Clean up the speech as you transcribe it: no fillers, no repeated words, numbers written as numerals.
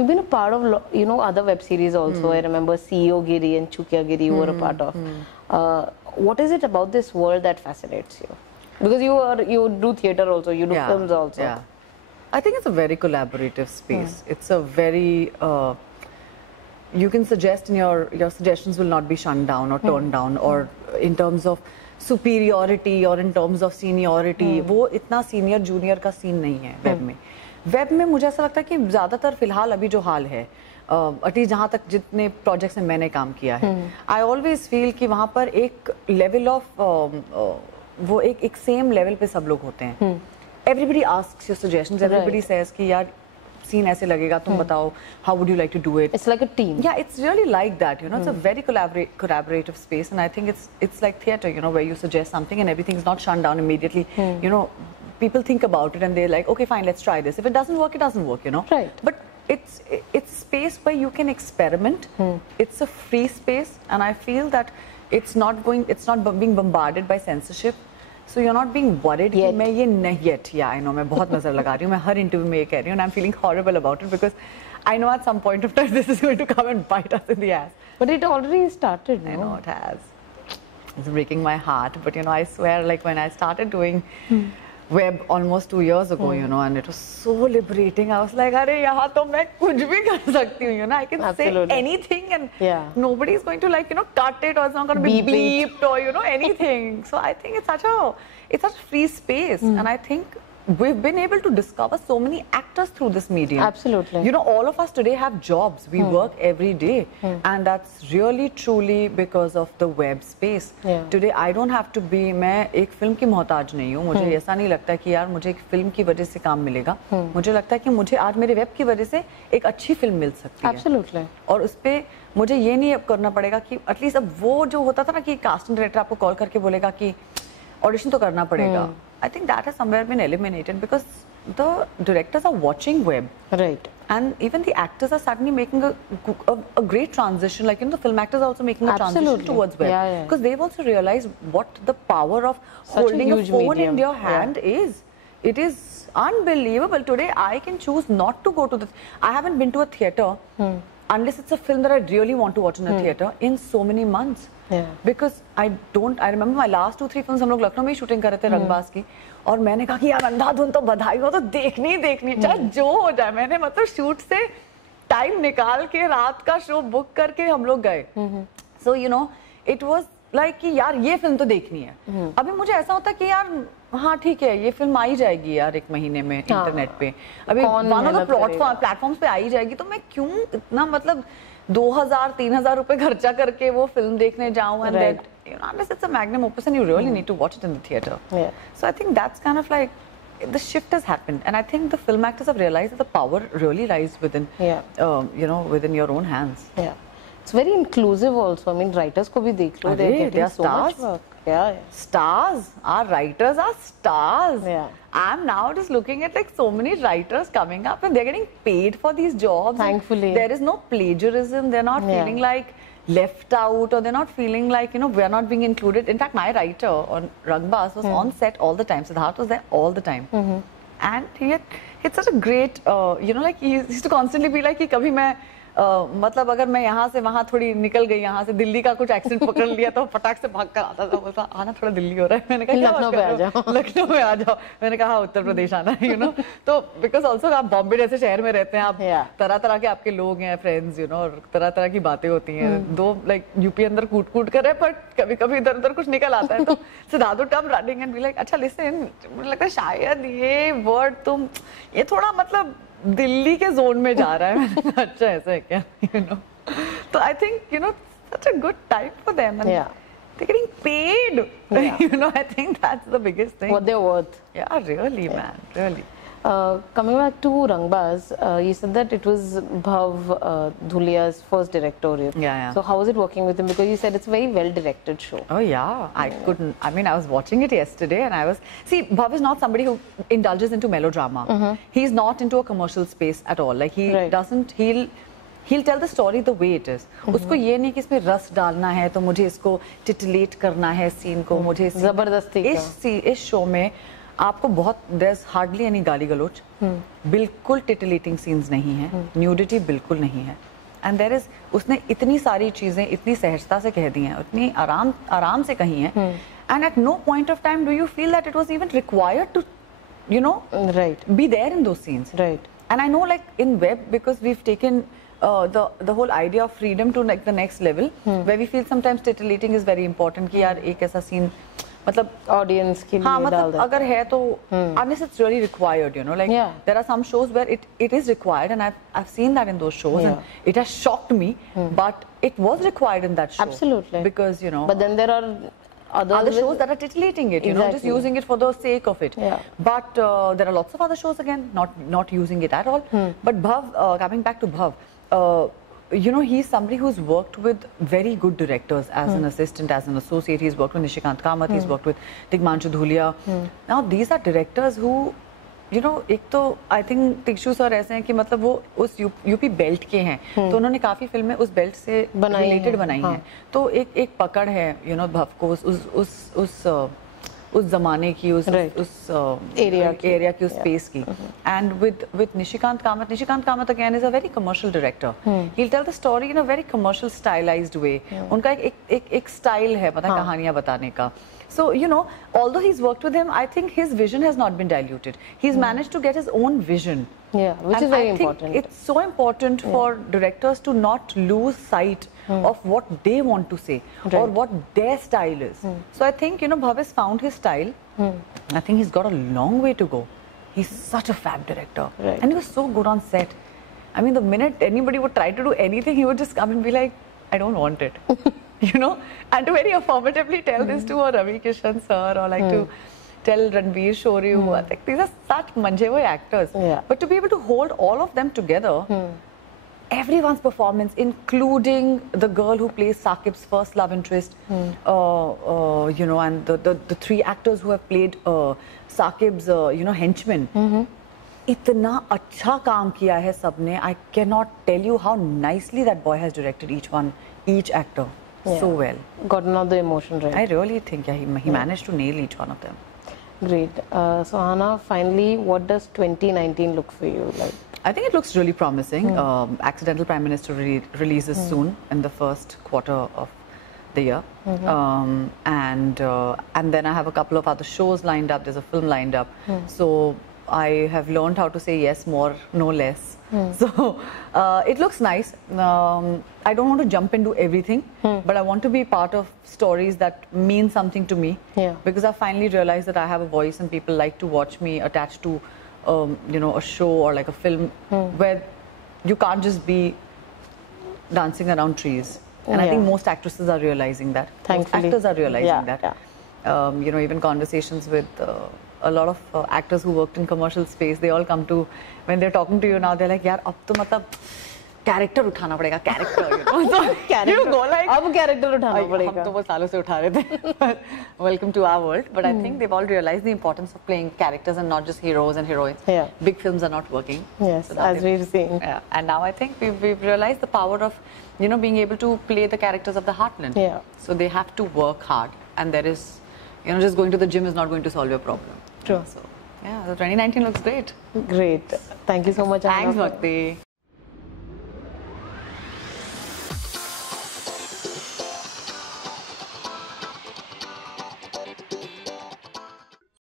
you've been a part of, other web series also. I remember CEO Giri and Chukya Giri you were a part of. What is it about this world that fascinates you? Because you do theatre also, you do films also. Yeah. I think it's a very collaborative space. It's a very you can suggest, and your suggestions will not be shunned down or turned down, or in terms of superiority or in terms of seniority. वो इतना senior junior का scene नहीं है web में. Web में मुझे ऐसा लगता है कि ज़्यादातर फिलहाल अभी जो हाल है, एटलीस्ट जहाँ तक जितने प्रोजेक्ट्स में मैंने काम किया है, आई ऑलवेज फील कि वहाँ पर एक लेवल ऑफ वो एक सेम लेवल पे सब लोग होते हैं. Everybody asks your suggestions, everybody says कि यार सीन ऐसे लगेगा, तुम बताओ, how would you like to do it. It's like a team. Yeah, it's really like that, it's a very collaborative space, and I think it's like theatre, where you suggest something and everything's not shut down immediately. People think about it and they're like, okay, fine, let's try this. If it doesn't work, it doesn't work, Right. But it's space where you can experiment. It's a free space, and I feel that it's not being bombarded by censorship. So you're not being worried कि मैं ये नहीं yet. Yeah, I know, मैं बहुत नजर लगा रही हूँ, मैं हर इंटरव्यू में ये कह रही हूँ, and I'm feeling horrible about it because I know at some point of time this is going to come and bite us in the ass. But it already started. I know it has. It's breaking my heart, but I swear, like when I started doing web almost 2 years ago, and it was so liberating. I was like, अरे यहाँ तो मैं कुछ भी कर सकती हूँ, I can say anything and nobody is going to cut it, or it's not going to be bleeped or anything. So I think it's such a free space, and I think we've been able to discover so many actors through this medium. Absolutely. All of us today have jobs. We work every day. And that's really, truly because of the web space. Yeah. Today, I don't have to be, मैं एक film की मोहताज नहीं हूँ. मुझे ऐसा नहीं लगता कि यार मुझे एक फिल्म की वजह से काम मिलेगा. मुझे लगता है कि मुझे आज मेरे वेब की वजह से एक अच्छी फिल्म मिल सकती है. Absolutely. और उस पे मुझे ये नहीं अब करना पड़ेगा कि एटलीस्ट अब वो जो होता था ना कि कास्टिंग डायरेक्टर आपको कॉल करके बोलेगा कि ऑडिशन तो करना पड़ेगा. I think that has somewhere been eliminated because the directors are watching web. Right. And even the actors are suddenly making a great transition. Like, the film actors are also making a transition towards web. Yeah. Because they've also realized what the power of holding a phone in your hand is. It is unbelievable. Today, I can choose not to go to I haven't been to a theatre unless it's a film that I really want to watch in a theatre in so many months. Yeah. Because I remember my last 2-3 films हम लोग लखनऊ में ही shooting कर रहे थे रंगबाज की, और मैंने कहा कि यार अंधाधुन तो बधाई हो, तो देखनी चाहे जो हो जाए. मैंने मतलब शूट से टाइम निकाल के रात का शो बुक करके हम लोग गए. So it was like कि यार ये फिल्म तो देखनी है. अभी मुझे ऐसा होता है कि यार हाँ ठीक है, ये फिल्म आ ही जाएगी यार 1 महीने में इंटरनेट पे, अभी वन ऑफ द प्लेटफॉर्म्स पे आ ही जाएगी, तो मैं क्यों इतना मतलब 2,000-3,000 रुपए खर्चा करके वो फिल्म देखने जाऊं, and that unless it's a magnum opus and you really need to watch it in the theater. So I think that's kind of like the shift has happened, and I think the film actors have realized that the power really lies within within your own hands. It's very inclusive also. I mean, writers को भी देख लो, they're getting so much work. Stars. Our writers are stars. I'm now just looking at like so many writers coming up and they're getting paid for these jobs. Thankfully. There is no plagiarism. They're not feeling like left out, or they're not feeling like, we're not being included. In fact, my writer on Rangbaaz was on set all the time. Siddharth was there all the time. And it's such a great, like he used to constantly be like, कि कभी मैं मतलब अगर मैं यहाँ से वहाँ थोड़ी निकल गई, यहाँ से दिल्ली का कुछ एक्सेंट पकड़ लिया तो फटाक से भाग कर आता था, बोलता आना थोड़ा दिल्ली हो रहा है. मैंने कहा लखनऊ में आ जाओ. मैंने कहा उत्तर प्रदेश आना है, तो बिकॉज ऑल्सो आप बॉम्बे जैसे शहर में रहते हैं, आप तरह तरह के आपके लोग हैं, फ्रेंड्स, और तरह तरह की बातें होती हैं. दो लाइक यूपी अंदर कूट कर है, बट कभी कभी इधर उधर कुछ निकल आता है, तो Siddharth come running and be like, अच्छा लिसन, मुझे लगता है शायद ये वर्ड ये थोड़ा मतलब दिल्ली के जोन में जा रहा है. अच्छा ऐसा है क्या, तो I think such a good time for them, and they're getting paid. I think that's the biggest thing. What they're worth. Yeah, really, man, really. Coming back to Rangbaaz, you said that it was Bhav Dhulia's first directorial. Yeah. So how was it working with him? Because you said it's a very well-directed show. Oh yeah, I was watching it yesterday, and Bhav is not somebody who indulges into melodrama. He's not into a commercial space at all. Like he doesn't. He'll tell the story the way it is. उसको ये नहीं कि इसमें रस डालना है, तो मुझे इसको titillate करना है सीन को, मुझे जबरदस्ती इस शो में आपको बहुत there's hardly any गाली गलोच, बिल्कुल titillating scenes नहीं है, nudity बिल्कुल नहीं है, and there is उसने इतनी सारी चीजें इतनी सहजता से कह दी हैं, इतनी आराम से कही हैं, and at no point of time do you feel that it was even required to, you know, be there in those scenes. Right. And I know, like in web, because we've taken the whole idea of freedom to like the next level, where we feel sometimes titillating is very important. कि यार एक ऐसा scene मतलब audience के लिए हाँ मतलब डाल अगर है तो unless it's really required, you know, like there are some shows where it is required, and I've seen that in those shows, and it has shocked me, but it was required in that show. Absolutely. Because you know. But then there are other shows that are titillating it, you know, just using it for the sake of it. Yeah. But there are lots of other shows again not using it at all. But Bhav, coming back to Bhav, you know, he's somebody who's worked with very good directors as an assistant, as an associate. He's worked with Nishikant Kamath, he's worked with Tigmanshu Dhulia. Now these are directors who, you know, एक तो I think तिक्षु sir ऐसे हैं कि मतलब वो उस UP belt के हैं, तो उन्होंने काफी फिल्में उस बेल्ट से रिलेटेड बनाई हैं, तो एक पकड़ है, you know, भव को उस जमाने की उस एरिया की उस स्पेस की. And with Nishikant Kamath again is a very commercial director. He'll tell the story in a very commercial stylized way. उनका एक स्टाइल है पता है कहानियां बताने का. So, you know, although he's worked with him, I think his vision has not been diluted. He's managed to get his own vision. Yeah, which and is very I think important. It's so important for directors to not lose sight of what they want to say or what their style is. So I think, you know, Bhav has found his style. I think he's got a long way to go. He's such a fab director. Right. And he was so good on set. I mean, the minute anybody would try to do anything, he would just come and be like, I don't want it. You know, and to very affirmatively tell this to a Ravi Kishan sir, or like to tell Ranveer Shori, who are like, these are such manjevoi actors. Yeah. But to be able to hold all of them together, everyone's performance, including the girl who plays Saqib's first love interest, you know, and the three actors who have played Saqib's, you know, henchmen. इतना अच्छा काम किया है सबने. I cannot tell you how nicely that boy has directed each actor so well. Gotten all the emotion right. I really think he managed to nail each one of them. Great. So Aahana, finally, what does 2019 look for you like? I think it looks really promising. Accidental Prime Minister releases soon in the first quarter of the year, and then I have a couple of other shows lined up. There's a film lined up, so I have learned how to say yes more, no less. So it looks nice. I don't want to jump into everything, but I want to be part of stories that mean something to me. Yeah. Because I finally realized that I have a voice and people like to watch me attached to, you know, a show or like a film where you can't just be dancing around trees. And I think most actresses are realizing that. Thankfully. Most actors are realizing that. You know, even conversations with a lot of actors who worked in commercial space, they all come to, when they're talking to you now, they're like, yaar, ab to matlab character uthana padega, character, you know. So character. You go like, ab character uthana padega. Hum to wo saalon se utha rahe the. Welcome to our world. But I think they've all realized the importance of playing characters and not just heroes and heroines. Yeah. Big films are not working. Yes, so as we've seen. Yeah. And now I think we've realized the power of, you know, being able to play the characters of the heartland. Yeah. So they have to work hard, and there is, you know, just going to the gym is not going to solve your problem. True. So, yeah, the 2019 looks great. Great. Thank you so much, Aahana. Thanks, Bhakti.